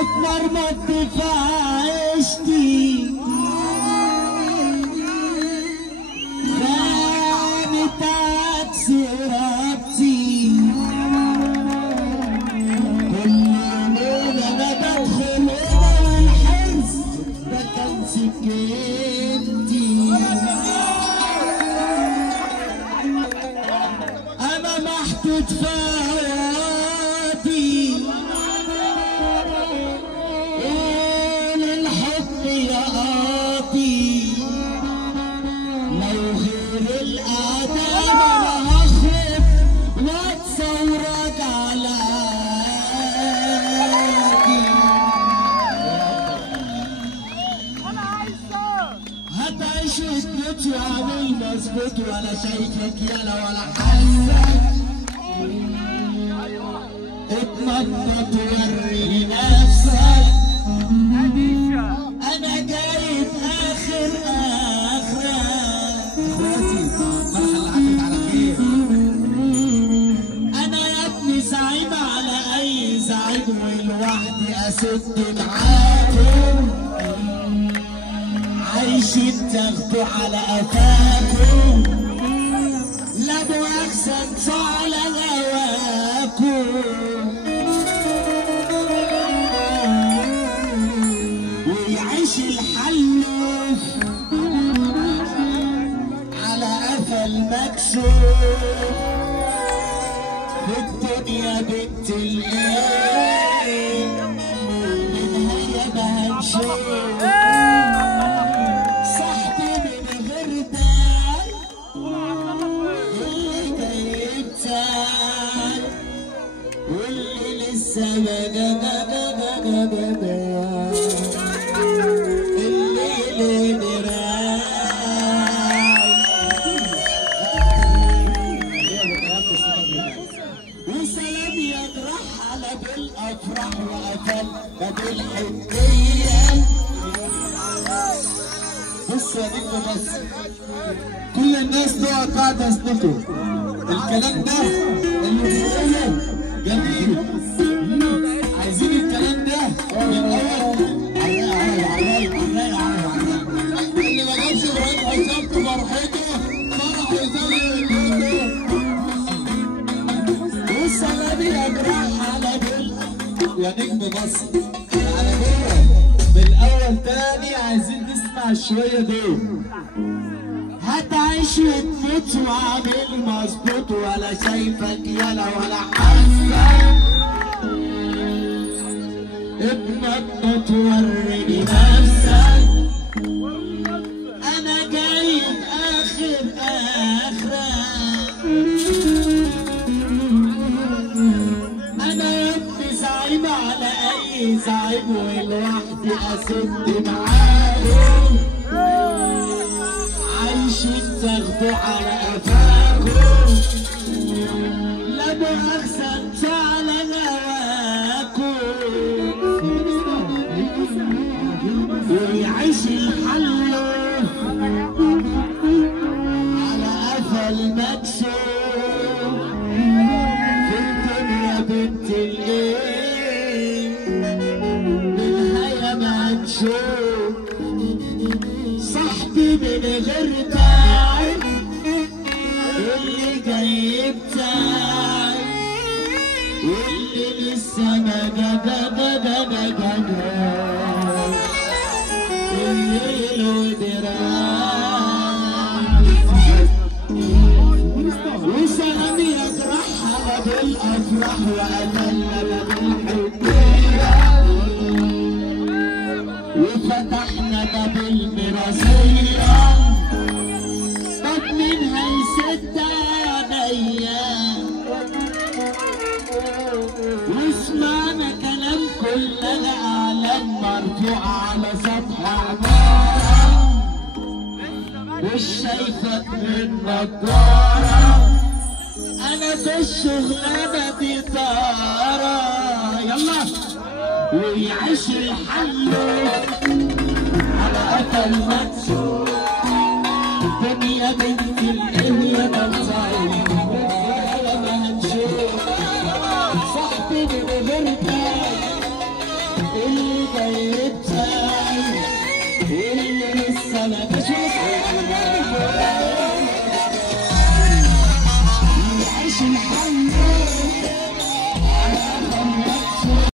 اتمرمطت في عيشتي كانت عكس ارادتي كل يوم انا بدخل هنا والحرص ده كان سكتي انا محطوط في حياتي قول الحب يا قاطي لو غير الاعدام انا هخرب واتصورك على عادي هتعيش وتموت وعامل مظبوط ولا شايفك يالا ولا حاسك اتنطط وريني نفسك انا جاي في اخر اخرة اخواتي فرحة اللي عدت على خير انا يا ابني زعيم على اي زعيم ولوحدي اسد معاكم عايشين تاخدوا على قفاكم لا مؤاخذة انتوا على هواكم ويعيش الحلوف على قفا المكسوف في الدنيا بنت الايه من هي ما هنشوف صاحبي من غير ده اللي جايبتك واللي لسه ما وسلام يجرح على بالافراح وقفل باب الحنيه بص يا نجم بس كل الناس تقعد قاعده اسمكم الكلام ده اللي بيقوله جميل عايزين الكلام ده من اول اللي ما جابش ابراهيم حسام فرحته فرح يزين والسلام يجرح على بال يا نجم بس على جوه من اول تاني عايزين نسمع شويه دول هتعيش وتموت وعامل مظبوط ولا شايفك يالا ولا حاسك اتنطط وريني نفسك انا جاي اخر اخرة انا ابني زعيم على اي زعيم ولوحدي اسد معاهم عايشين تاخدوا على قفاكم لا مؤاخذة انتوا على هواكم ويعيش الحلوف على قفا المكسوف في الدنيا بنت الايه منها ما هنشوف صاحبي من غير تعب اللي جاي بتاعي واللي لسه ما الليل ودراع وسلام يجرح على بالافراح وقتلنا بالحنيه وفتحنا باب المراسيه طب مين هيسد عينيا واسمعنا كلام كلنا اعلام مرفوعه على سطح عماره مش شايفك من نضاره انا في الشغلانه دي طاره يلا ويعيش الحلو على قفا المكسور الدنيا بنت القوية مصايب ولا ما هنشوف صاحبي من غير سيدها